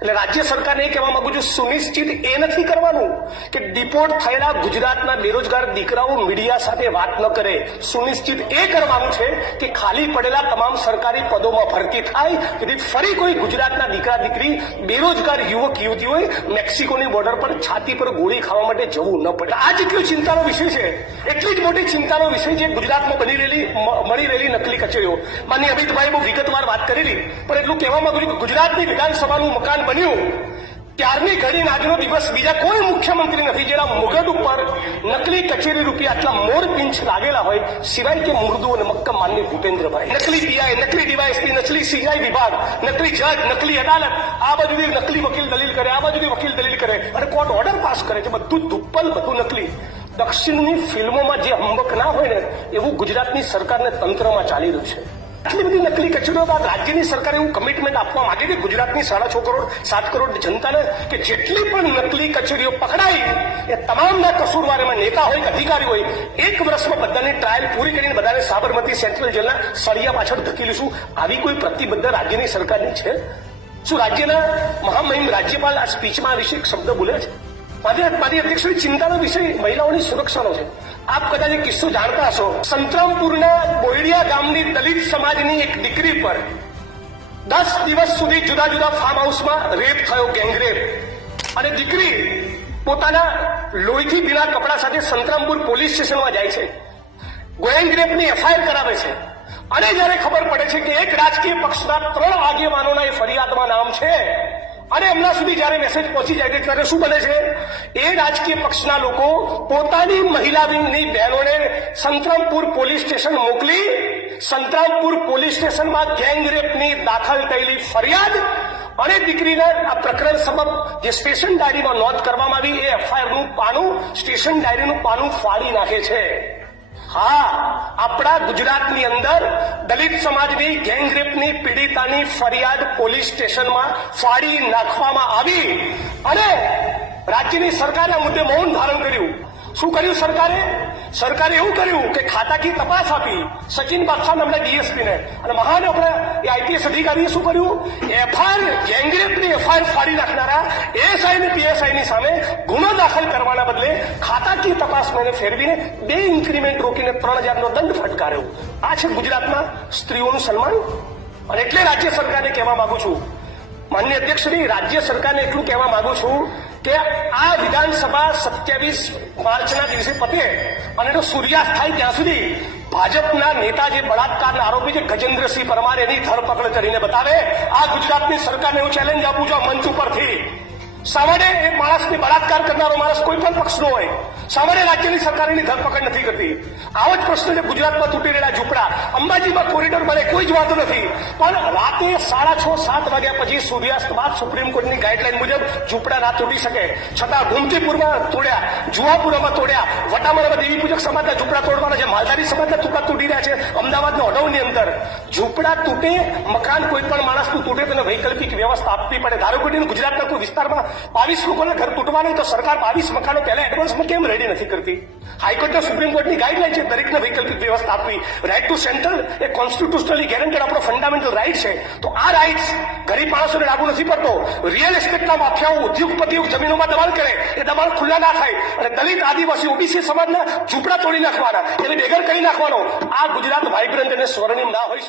એટલે રાજ્ય સરકારને એ કહેવા માંગુ છું સુનિશ્ચિત એ નથી કરવાનું કે ડિપોર્ટ થયેલા ગુજરાતના બેરોજગાર દીકરાઓ મીડિયા સાથે વાત ન કરે સુનિશ્ચિત એ કરવાનું છે કે ખાલી પડેલા તમામ સરકારી પદોમાં ભરતી થાય જેથી ફરી કોઈ ગુજરાતના દીકરા દીકરી બેરોજગાર યુવક યુવતીઓએ મેક્સિકોની બોર્ડર પર છાતી પર ગોળી ખાવા માટે જવું ન પડે આ જેટલો ચિંતાનો વિષય છે એટલી જ મોટી ચિંતાનો વિષય છે ગુજરાતમાં બની રહેલી મળી રહેલી નકલી કચેરીઓ માની અમિતભાઈ બહુ વિગતવાર વાત કરેલી પણ એટલું કહેવામાં માંગુ કે ગુજરાતની વિધાનસભાનું મકાન બન્યું ત્યારની ઘડીને આજનો દિવસ બીજા કોઈ મુખ્યમંત્રી નથી જેના મુગટ ઉપર નકલી કચેરી રૂપિયા આટલા મોર પિંચ લાગેલા હોય સિવાય કે મુર્દુ અને મક્કમ માનની ભૂપેન્દ્રભાઈ નકલી પીઆઈ નકલી ડીવાયસપી નકલી સીઆઈ વિભાગ નકલી જજ નકલી અદાલત આ બાજુથી નકલી વકીલ દલીલ કરે આ બાજુથી વકીલ દલીલ કરે અને કોર્ટ ઓર્ડર પાસ કરે છે બધું ધુપ્પલ બધું નકલી દક્ષિણની ફિલ્મોમાં જે અંબક ના હોય ને એવું ગુજરાતની સરકારને તંત્રમાં ચાલી રહ્યું છે આટલી બધી નકલી કચેરીઓ બાદ રાજ્યની સરકાર એવું કમિટમેન્ટ આપવા માંગે છે ગુજરાતની સાડા છ કરોડ સાત કરોડ જનતાને કે જેટલી પણ નકલી કચેરીઓ પકડાઈ એ તમામના કસૂરવાર એમાં નેતા હોય કે અધિકારી હોય એક વર્ષમાં બધાની ટ્રાયલ પૂરી કરીને બધાને સાબરમતી સેન્ટ્રલ જેલના સળિયા પાછળ ધકેલીશું આવી કોઈ પ્રતિબદ્ધ રાજ્યની સરકારની છે શું રાજ્યના મહામહિમ રાજ્યપાલ આ સ્પીચમાં આ વિશે શબ્દ બોલે છે મારી મારી અધ્યક્ષની ચિંતાનો વિષય મહિલાઓની સુરક્ષાનો છે આપ કદાચ એક કિસ્સો જાણતા હશો સંતરામપુરના બોયડિયા ગામની દલિત સમાજની એક દીકરી પર દસ દિવસ સુધી જુદા જુદા ફાર્મ હાઉસમાં રેપ થયો ગેંગરેપ અને દીકરી પોતાના લોહીથી ભીના કપડા સાથે સંતરામપુર પોલીસ સ્ટેશનમાં જાય છે ગેંગરેપની એફઆઈઆર કરાવે છે અને જયારે ખબર પડે છે કે એક રાજકીય પક્ષના ત્રણ આગેવાનોના એ ફરિયાદમાં નામ છે અને એમના સુધી જ્યારે મેસેજ પહોંચી જાય છે ત્યારે શું બને છે એ રાજકીય પક્ષના લોકો પોતાની મહિલાની બહેનોને સંતરામપુર પોલીસ સ્ટેશન મોકલી સંતરામપુર પોલીસ સ્ટેશનમાં ગેંગ રેપની દાખલ થયેલી ફરિયાદ અને દીકરીના આ પ્રકરણ સબબ જે સ્ટેશન ડાયરીમાં નોંધ કરવામાં આવી એ એફઆઈઆરનું પાનું સ્ટેશન ડાયરીનું પાનું ફાડી નાખે છે હા આપણા ગુજરાતની અંદર દલિત સમાજની ગેંગરેપની પીડિતાની ફરિયાદ પોલીસ સ્ટેશનમાં ફાડી નાખવામાં આવી અને રાજ્યની સરકારે આ મુદ્દે મૌન ધારણ કર્યું શું કર્યું સરકારે સરકારે એવું કર્યું કે ખાતાકી તપાસ આપી સચિન બાદશાહ નામના ડીએસપીને અને મહાન આપણે એ આઈપીએસ અધિકારીએ શું કર્યું એફઆઈઆર ગેંગરેપની એફઆઈઆર ફાડી નાખનારા પીએસઆઈની સામે ગુનો દાખલ કરવાના બદલે ખાતાકીય તપાસને ફેરવીને બે ઇન્ક્રીમેન્ટ રોકીને ત્રણ હજારનો દંડ ફટકાર્યો આ છે ગુજરાતમાં સ્ત્રીઓનું સન્માન અને એટલે રાજ્ય સરકારને કહેવા માંગુ છું માનનીય અધ્યક્ષશ્રી રાજ્ય સરકારને એટલું કહેવા માંગુ છું કે આ વિધાનસભા સત્યાવીસ માર્ચના દિવસે પતે અને એનો સૂર્યાસ્ત થાય ત્યાં સુધી ભાજપના નેતા જે બળાત્કારના આરોપી છે ગજેન્દ્રસિંહ પરમાર એની ધરપકડ કરીને બતાવે આ ગુજરાતની સરકારને હું ચેલેન્જ આપું છું આ મંચ ઉપરથી સામાન્ય એ માણસની બળાત્કાર કરનારો માણસ કોઈ પણ પક્ષનો હોય સામાન્ય રાજ્યની સરકારની ધરપકડ નથી કરતી આવો જ પ્રશ્ન છે ગુજરાતમાં તૂટી રહેલા ઝૂંપડા અંબાજીમાં કોરિડોર બને કોઈ જ વાંધો નથી પણ રાતે સાડા છ સાત વાગ્યા પછી સૂર્યાસ્ત બાદ સુપ્રીમ કોર્ટની ગાઈડલાઈન મુજબ ઝૂંપડા ના તૂટી શકે છતાં ગુમતીપુરમાં તોડ્યા જુવાપુરામાં તોડ્યા વટામરામાં દેવી પૂજક સમાજના ઝૂંપડા તોડવાના જે માલધારી સમાજના ઝૂંપડા તૂટી રહ્યા છે અમદાવાદના અડવની અંદર ઝૂંપડા તૂટે મકાન કોઈ પણ માણસનું તૂટે તેને વૈકલ્પિક વ્યવસ્થા આપવી પડે ધારો કે ગુજરાતના કોઈ વિસ્તારમાં બાવીસ લોકોના ઘર તૂટવાના તો સરકાર બાવીસ મકાનો પહેલા એડવાન્સમાં કેમ રેડી નથી કરતી હાઈકોર્ટના સુપ્રીમ કોર્ટની ગાઈડલાઈન છે દરેકને વૈકલ્પિક વ્યવસ્થા આપવી રાઇટ ટુ સેન્ટર એ કોન્સ્ટિટ્યુશનલી ગેરંટેડ આપણો ફંડામેન્ટલ રાઇટ છે તો આ રાઇટ્સ ગરીબ માણસોને લાગુ નથી પડતો રિયલ એસ્ટેટના માફિયાઓ ઉદ્યોગપતિઓ જમીનોમાં દબાણ કરે એ દબાણ ખુલ્લા ના થાય અને દલિત આદિવાસી ઓબીસી સમાજના ઝૂંપડા તોડી નાખવાના એને બેગર કરી નાખવાનો આ ગુજરાત વાઇબ્રન્ટ અને સ્વર્ણિમ ના હોઈ શકે